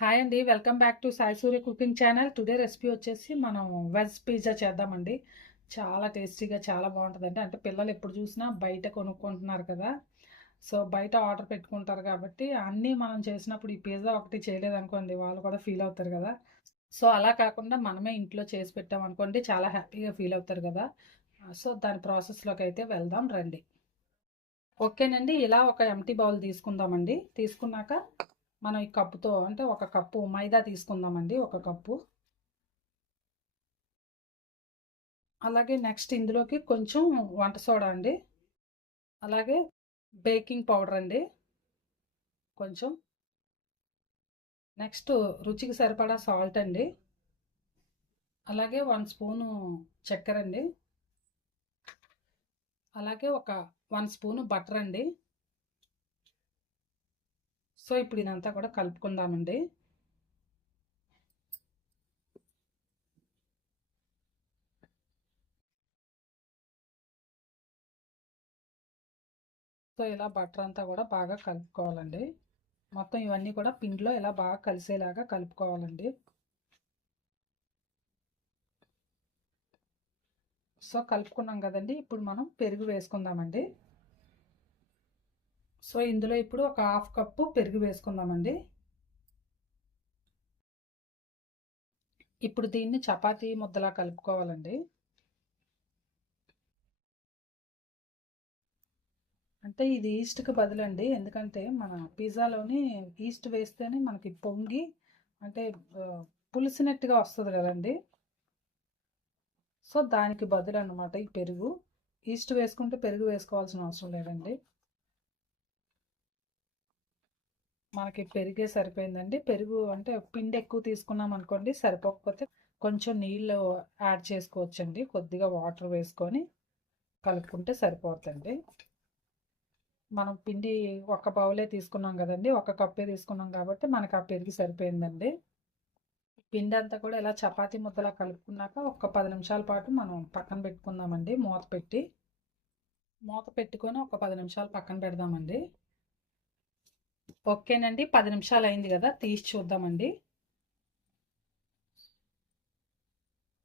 Hi అండి, welcome back to Sai Surya cooking channel. Today recipe వచ్చేసి మనం వెజ్ పిజ్జా చేద్దామండి. చాలా టేస్టీగా చాలా బాగుంటుందండి. అంటే పిల్లలు ఎప్పుడు చూసినా బయట కొనుక్కుంటున్నారు కదా, సో బయట ఆర్డర్ పెట్టుకుంటారు కాబట్టి అన్నీ మనం చేసినప్పుడు ఈ పిజ్జా ఒకటి చేయలేదనుకోండి వాళ్ళు కూడా ఫీల్ అవుతారు కదా. సో అలా కాకుండా మనమే ఇంట్లో చేసి పెట్టామనుకోండి చాలా హ్యాపీగా ఫీల్ అవుతారు కదా. సో దాని ప్రాసెస్లోకి అయితే వెళ్దాం రండి. ఓకేనండి, ఇలా ఒక ఎంటీ బౌల్ తీసుకుందామండి. తీసుకున్నాక మనం ఈ కప్పుతో అంటే ఒక కప్పు మైదా తీసుకుందామండి, ఒక కప్పు. అలాగే నెక్స్ట్ ఇందులోకి కొంచెం వంట సోడా అండి, అలాగే బేకింగ్ పౌడర్ అండి కొంచెం, నెక్స్ట్ రుచికి సరిపడా సాల్ట్ అండి, అలాగే 1 స్పూను చక్కెర అండి, అలాగే ఒక 1 స్పూను బటర్ అండి. సో ఇప్పుడు ఇదంతా కూడా కలుపుకుందామండి. సో ఇలా బటర్ అంతా కూడా బాగా కలుపుకోవాలండి. మొత్తం ఇవన్నీ కూడా పిండిలో ఇలా బాగా కలిసేలాగా కలుపుకోవాలండి. సో కలుపుకున్నాం కదండి, ఇప్పుడు మనం పెరుగు వేసుకుందామండి. సో ఇందులో ఇప్పుడు ఒక హాఫ్ కప్పు పెరుగు వేసుకుందామండి. ఇప్పుడు దీన్ని చపాతీ ముద్దలా కలుపుకోవాలండి. అంటే ఇది ఈస్ట్కి బదులండి, ఎందుకంటే మన పిజ్జాలోని ఈస్ట్ వేస్తేనే మనకి పొంగి అంటే పులిసినట్టుగా వస్తుంది కదండి. సో దానికి బదులు అనమాట ఈ పెరుగు. ఈస్ట్ వేసుకుంటే పెరుగు వేసుకోవాల్సిన అవసరం లేదండి. మనకి పెరిగే సరిపోయిందండి. పెరుగు అంటే పిండి ఎక్కువ తీసుకున్నాం అనుకోండి, సరిపోకపోతే కొంచెం నీళ్ళు యాడ్ చేసుకోవచ్చండి. కొద్దిగా వాటర్ వేసుకొని కలుపుకుంటే సరిపోతుంది. మనం పిండి ఒక బౌలే తీసుకున్నాం కదండి, ఒక కప్పే తీసుకున్నాం కాబట్టి మనకు ఆ పెరుగు సరిపోయిందండి. పిండి అంతా కూడా ఇలా చపాతీ ముద్దలా కలుపుకున్నాక ఒక 10 నిమిషాల పాటు మనం పక్కన పెట్టుకుందామండి. మూత పెట్టుకొని ఒక 10 నిమిషాలు పక్కన పెడదామండి. ఓకేనండి, 10 నిమిషాలు అయింది కదా, తీసి చూద్దామండి.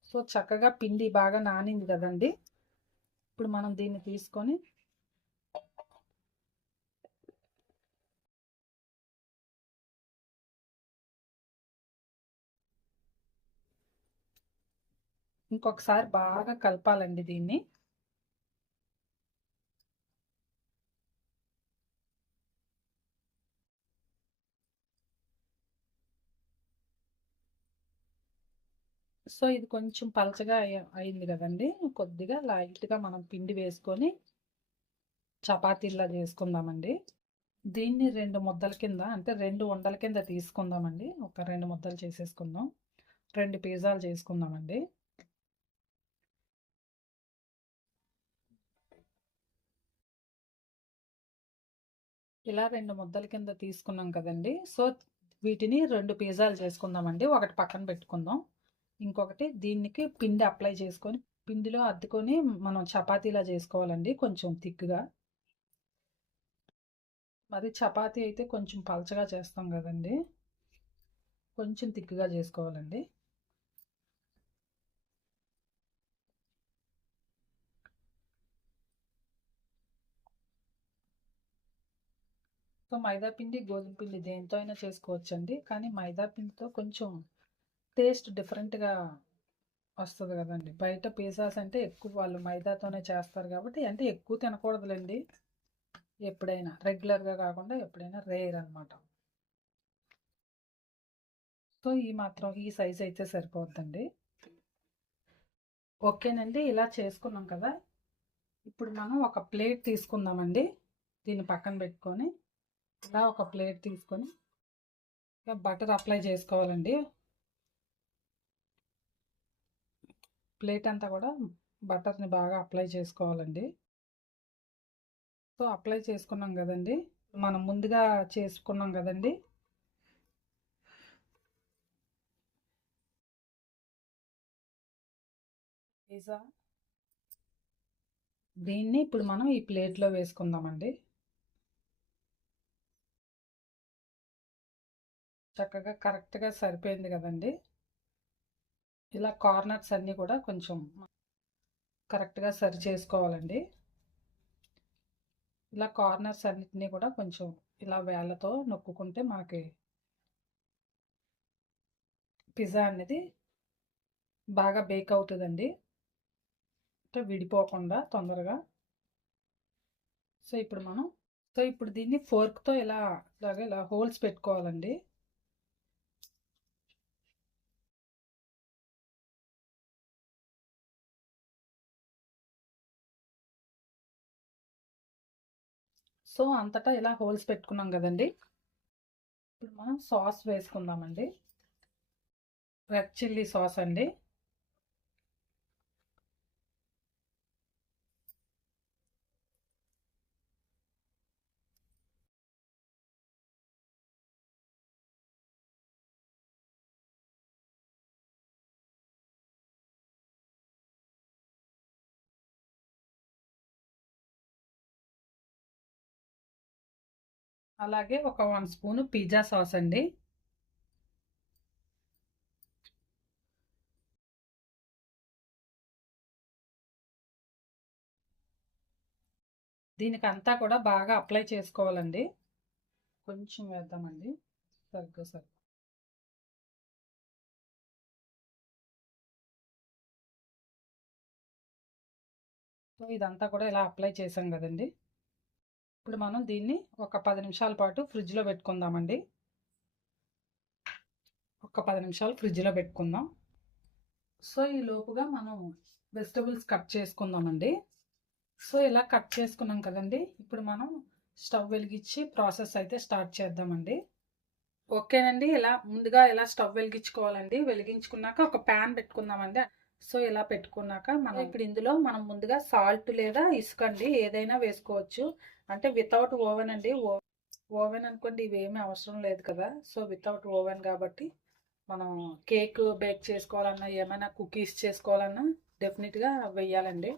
సో చక్కగా పిండి బాగా నానింది కదండి. ఇప్పుడు మనం దీన్ని తీసుకొని ఇంకొకసారి బాగా కలపాలండి దీన్ని. సో ఇది కొంచెం పలచగా అయింది కదండి, కొద్దిగా లైట్గా మనం పిండి వేసుకొని చపాతీలా చేసుకుందామండి. దీన్ని 2 ముద్దల కింద అంటే 2 ఉండల కింద తీసుకుందామండి. ఒక 2 ముద్దలు చేసేసుకుందాం, 2 పిజ్జాలు చేసుకుందామండి. ఇలా 2 ముద్దల కింద తీసుకున్నాం కదండి. సో వీటిని 2 పిజ్జాలు చేసుకుందామండి. ఒకటి పక్కన పెట్టుకుందాం, ఇంకొకటి దీనికి పిండి అప్లై చేసుకొని పిండిలో అద్దుకొని మనం చపాతీలా చేసుకోవాలండి, కొంచెం థిక్గా. మరి చపాతీ అయితే కొంచెం పలచగా చేస్తాం కదండి, కొంచెం థిక్గా చేసుకోవాలండి. సో మైదా పిండి గోధుమ పిండి దేంతో అయినా చేసుకోవచ్చండి, కానీ మైదా పిండితో కొంచెం టేస్ట్ డిఫరెంట్గా వస్తుంది కదండి. బయట పిజ్జాస్ అంటే ఎక్కువ వాళ్ళు మైదాతోనే చేస్తారు కాబట్టి, అంటే ఎక్కువ తినకూడదులేండి, ఎప్పుడైనా రెగ్యులర్గా కాకుండా ఎప్పుడైనా రేర్ అనమాట. సో ఈ సైజ్ అయితే సరిపోద్దండి. ఓకేనండి, ఇలా చేసుకున్నాం కదా. ఇప్పుడు మనం ఒక ప్లేట్ తీసుకుందామండి. దీన్ని పక్కన పెట్టుకొని ఇలా ఒక ప్లేట్ తీసుకొని బటర్ అప్లై చేసుకోవాలండి. ప్లేట్ అంతా కూడా బటర్ని బాగా అప్లై చేసుకోవాలండి. సో అప్లై చేసుకున్నాం కదండి, మనం ముందుగా చేసుకున్నాం కదండి పిజ్జా, దీన్ని ఇప్పుడు మనం ఈ ప్లేట్లో వేసుకుందామండి. చక్కగా కరెక్ట్గా సరిపోయింది కదండి. ఇలా కార్నర్స్ అన్నీ కూడా కొంచెం కరెక్ట్గా సరి చేసుకోవాలండి. ఇలా కార్నర్స్ అన్నిటినీ కూడా కొంచెం ఇలా వేళ్ళతో నొక్కుకుంటే మనకి పిజ్జా అనేది బాగా బేక్ అవుతుందండి, అంటే విడిపోకుండా తొందరగా. సో ఇప్పుడు దీన్ని ఫోర్క్తో ఇలా హోల్స్ పెట్టుకోవాలండి. సో అంతటా ఇలా హోల్స్ పెట్టుకున్నాం కదండి. ఇప్పుడు మనం సాస్ వేసుకుందామండి. రెడ్ చిల్లీ సాస్ అండి. అలాగే ఒక 1 స్పూను పిజ్జా సాస్ అండి. దీనికి అంతా కూడా బాగా అప్లై చేసుకోవాలండి. కొంచెం వేద్దామండి, సరిగ్గా. సో ఇదంతా కూడా ఇలా అప్లై చేసాం కదండి. ఇప్పుడు మనం దీన్ని ఒక 10 నిమిషాల పాటు ఫ్రిడ్జ్లో పెట్టుకుందామండి. ఒక 10 నిమిషాలు ఫ్రిడ్జ్లో పెట్టుకుందాం. సో ఈ లోపుగా మనం వెజిటబుల్స్ కట్ చేసుకుందామండి. సో ఇలా కట్ చేసుకున్నాం కదండి. ఇప్పుడు మనం స్టవ్ వెలిగించి ప్రాసెస్ అయితే స్టార్ట్ చేద్దామండి. ఓకేనండి, ముందుగా ఇలా స్టవ్ వెలిగించుకోవాలండి. వెలిగించుకున్నాక ఒక ప్యాన్ పెట్టుకుందామండి. సో ఇలా పెట్టుకున్నాక ఇప్పుడు ఇందులో మనం ముందుగా సాల్ట్ లేదా ఇసుక అండి ఏదైనా వేసుకోవచ్చు. అంటే వితౌట్ ఓవెన్ అండి. ఓవెన్ అనుకోండి ఇవేమీ అవసరం లేదు కదా. సో వితౌట్ ఓవెన్ కాబట్టి మనం కేక్ బేక్ చేసుకోవాలన్నా ఏమైనా కుకీస్ చేసుకోవాలన్నా డెఫినెట్గా వెయ్యాలండి.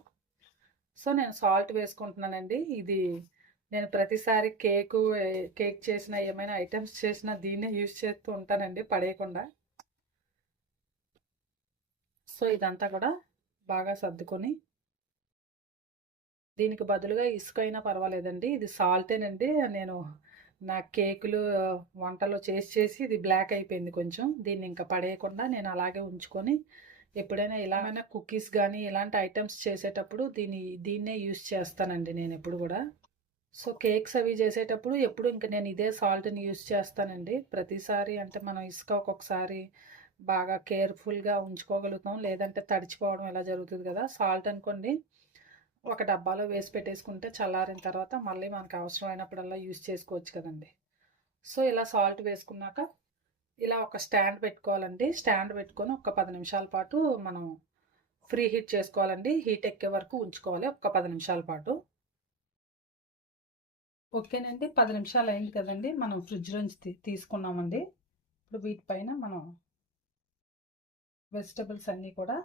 సో నేను సాల్ట్ వేసుకుంటున్నానండి. ఇది నేను ప్రతిసారి కేక్ చేసిన ఏమైనా ఐటమ్స్ చేసినా దీన్నే యూజ్ చేస్తూ ఉంటానండి, పడేయకుండా. సో ఇదంతా కూడా బాగా సర్దుకొని దీనికి బదులుగా ఇసుక అయినా పర్వాలేదండి. ఇది సాల్టేనండి. నేను నా కేకులు వంటలు చేసి ఇది బ్లాక్ అయిపోయింది కొంచెం. దీన్ని ఇంకా పడేయకుండా నేను అలాగే ఉంచుకొని ఎప్పుడైనా ఇలాగైనా కుకీస్ కానీ ఇలాంటి ఐటమ్స్ చేసేటప్పుడు దీన్నే యూజ్ చేస్తానండి నేను ఎప్పుడు కూడా. సో కేక్స్ అవి చేసేటప్పుడు ఎప్పుడు ఇంకా నేను ఇదే సాల్ట్ని యూజ్ చేస్తానండి ప్రతిసారి. అంటే మనం ఇసుక ఒక్కొక్కసారి బాగా కేర్ఫుల్గా ఉంచుకోగలుగుతాం, లేదంటే తడిచిపోవడం ఇలా జరుగుతుంది కదా. సాల్ట్ అనుకోండి ఒక డబ్బాలో వేసి పెట్టేసుకుంటే చల్లారిన తర్వాత మళ్ళీ మనకు అవసరమైనప్పుడల్లా యూజ్ చేసుకోవచ్చు కదండి. సో ఇలా సాల్ట్ వేసుకున్నాక ఇలా ఒక స్టాండ్ పెట్టుకోవాలండి. స్టాండ్ పెట్టుకొని ఒక 10 నిమిషాల పాటు మనం ఫ్రీ హీట్ చేసుకోవాలండి. హీట్ ఎక్కే వరకు ఉంచుకోవాలి ఒక 10 నిమిషాల పాటు. ఓకేనండి, 10 నిమిషాలు అయింది కదండి. మనం ఫ్రిడ్జ్ నుంచి తీసుకున్నామండి. ఇప్పుడు వీటిపైన మనం వెజిటబుల్స్ అన్నీ కూడా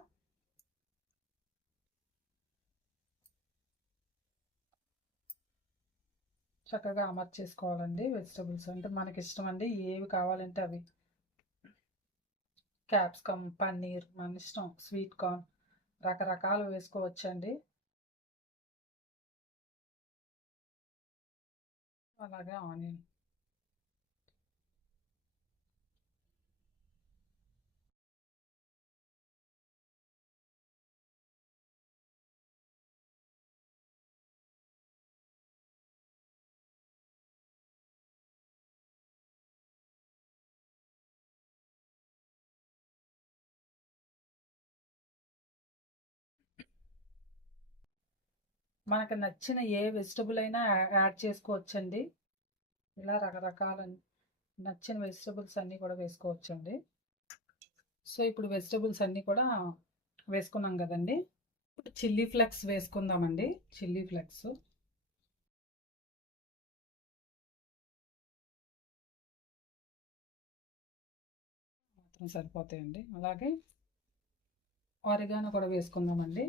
చక్కగా అమర్చేసుకోవాలండి. వెజిటబుల్స్ అంటే మనకి ఇష్టం అండి, ఏవి కావాలంటే అవి. క్యాప్సికమ్, పన్నీర్ మన ఇష్టం, స్వీట్ కార్న్ రకరకాలు వేసుకోవచ్చండి. అలాగే ఆనియన్. మనకు నచ్చిన ఏ వెజిటబుల్ అయినా యాడ్ చేసుకోవచ్చండి. ఇలా రకరకాల నచ్చిన వెజిటబుల్స్ అన్నీ కూడా వేసుకోవచ్చండి. సో ఇప్పుడు వెజిటబుల్స్ అన్నీ కూడా వేసుకున్నాం కదండి. ఇప్పుడు చిల్లీ ఫ్లేక్స్ వేసుకుందామండి. చిల్లీ ఫ్లేక్స్ మాత్రం సరిపోతాయండి. అలాగే ఆరిగానో కూడా వేసుకుందామండి.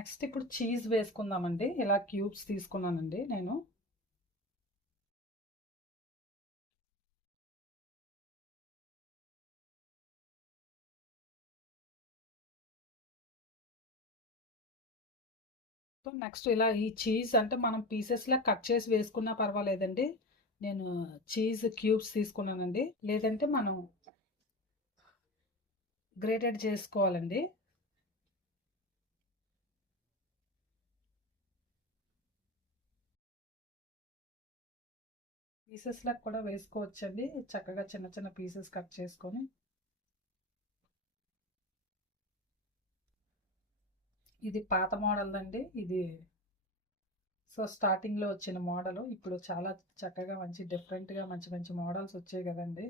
నెక్స్ట్ ఇప్పుడు చీజ్ వేసుకుందామండి. ఇలా క్యూబ్స్ తీసుకున్నానండి నేను. సో నెక్స్ట్ ఇలా ఈ చీజ్ అంటే మనం పీసెస్లా కట్ చేసి వేసుకున్నా పర్వాలేదండి. నేను చీజ్ క్యూబ్స్ తీసుకున్నానండి. లేదంటే మనం గ్రేటెడ్ చేసుకోవాలండి. పీసెస్లా కూడా వేసుకోవచ్చండి. చక్కగా చిన్న చిన్న పీసెస్ కట్ చేసుకొని. ఇది పాత మోడల్ అండి. ఇది సో స్టార్టింగ్లో వచ్చిన మోడల్. ఇప్పుడు చాలా చక్కగా మంచి డిఫరెంట్గా మంచి మంచి మోడల్స్ వచ్చాయి కదండి.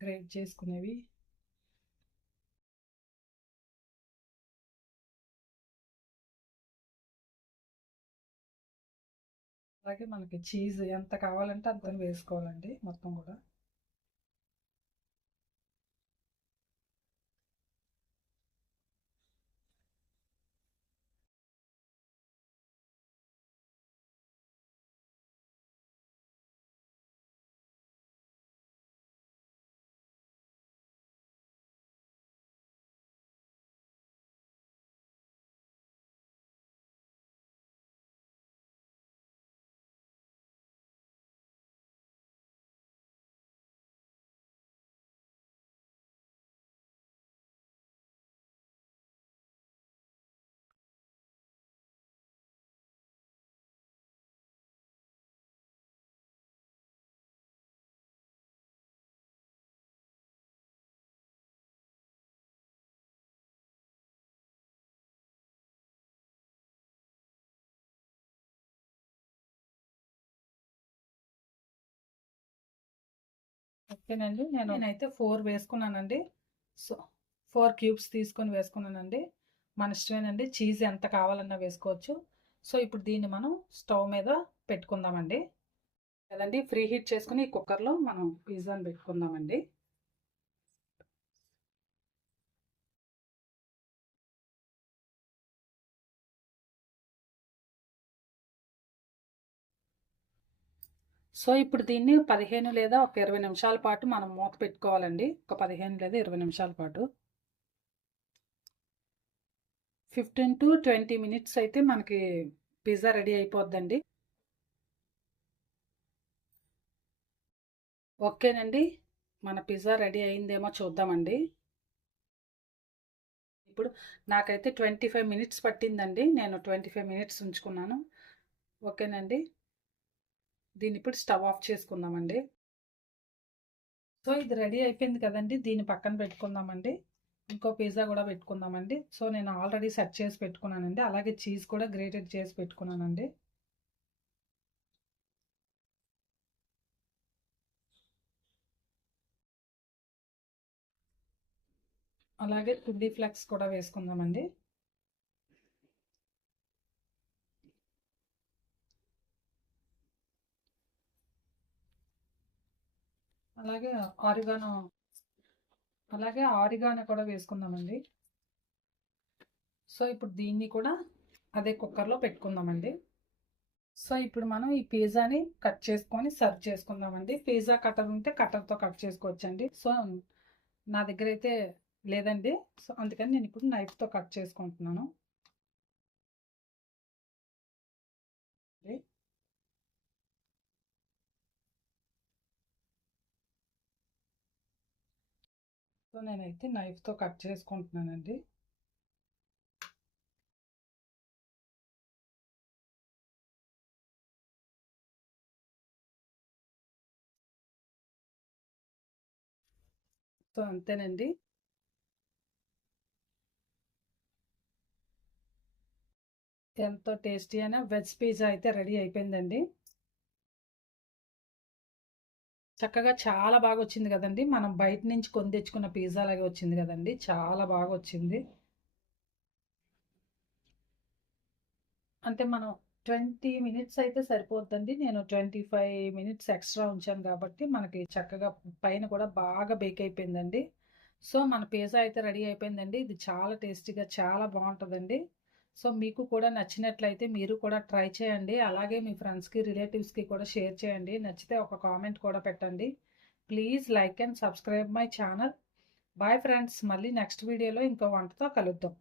గ్రేట్ చేసుకునేవి. అలాగే మనకి చీజ్ ఎంత కావాలంటే అంత వేసుకోవాలండి మొత్తం కూడా. ఓకేనండి. నేనైతే 4 వేసుకున్నానండి. సో 4 క్యూబ్స్ తీసుకొని వేసుకున్నానండి. మన ఇష్టమేనండి. చీజ్ ఎంత కావాలన్నా వేసుకోవచ్చు. సో ఇప్పుడు దీన్ని మనం స్టవ్ మీద పెట్టుకుందామండి. కదండి, ఫ్రీ హీట్ చేసుకుని ఈ కుక్కర్లో మనం పిజ్జాని పెట్టుకుందామండి. సో ఇప్పుడు దీన్ని 15 లేదా ఒక 20 నిమిషాల పాటు మనం మూత పెట్టుకోవాలండి. ఒక 15 లేదా 20 నిమిషాల పాటు. 15 to 20 మినిట్స్ అయితే మనకి పిజ్జా రెడీ అయిపోద్దండి. ఓకేనండి, మన పిజ్జా రెడీ అయిందేమో చూద్దామండి. ఇప్పుడు నాకైతే 25 మినిట్స్ పట్టిందండి. నేను 25 మినిట్స్ ఉంచుకున్నాను. ఓకేనండి, దీన్ని ఇప్పుడు స్టవ్ ఆఫ్ చేసుకుందామండి. సో ఇది రెడీ అయిపోయింది కదండి. దీన్ని పక్కన పెట్టుకుందామండి. ఇంకో పిజ్జా కూడా పెట్టుకుందామండి. సో నేను ఆల్రెడీ సెట్ చేసి పెట్టుకున్నానండి. అలాగే చీజ్ కూడా గ్రేటెడ్ చేసి పెట్టుకున్నానండి. అలాగే చిల్లీ ఫ్లేక్స్ కూడా వేసుకుందామండి. అలాగే ఆరిగానో కూడా వేసుకుందామండి. సో ఇప్పుడు దీన్ని కూడా అదే కుక్కర్లో పెట్టుకుందామండి. సో ఇప్పుడు మనం ఈ పిజ్జాని కట్ చేసుకొని సర్వ్ చేసుకుందామండి. పిజ్జా కట్టర్ ఉంటే కట్టర్తో కట్ చేసుకోవచ్చండి. సో నా దగ్గర అయితే లేదండి. సో అందుకని నేను ఇప్పుడు నైఫ్తో కట్ చేసుకుంటున్నాను. సో నేనైతే నైఫ్తో కట్ చేసుకుంటున్నానండి. సో అంతేనండి. ఎంతో టేస్టీ అయిన వెజ్ పిజ్జా అయితే రెడీ అయిపోయిందండి. చక్కగా చాలా బాగా వచ్చింది కదండి. మనం బయట నుంచి కొని తెచ్చుకున్న పిజ్జా లాగే వచ్చింది కదండి. చాలా బాగా వచ్చింది. అంటే మనం 20 మినిట్స్ అయితే సరిపోద్దండి. నేను 25 మినిట్స్ ఎక్స్‌ట్రా ఉంచాను కాబట్టి మనకి చక్కగా పైన కూడా బాగా బేక్ అయిపోయిందండి. సో, మన పిజ్జా అయితే రెడీ అయిపోయిందండి. ఇది చాలా టేస్టీగా చాలా బావుంటదండి. సో, మీకు కూడా నచ్చినట్లయితే మీరు కూడా ట్రై చేయండి. అలాగే మీ ఫ్రెండ్స్‌కి, రిలేటివ్స్‌కి కూడా షేర్ చేయండి. నచ్చితే ఒక కామెంట్ కూడా పెట్టండి. Please like and subscribe my channel. Bye friends. మళ్ళీ నెక్స్ట్ వీడియోలో ఇంకో వంటతో కలుద్దాం.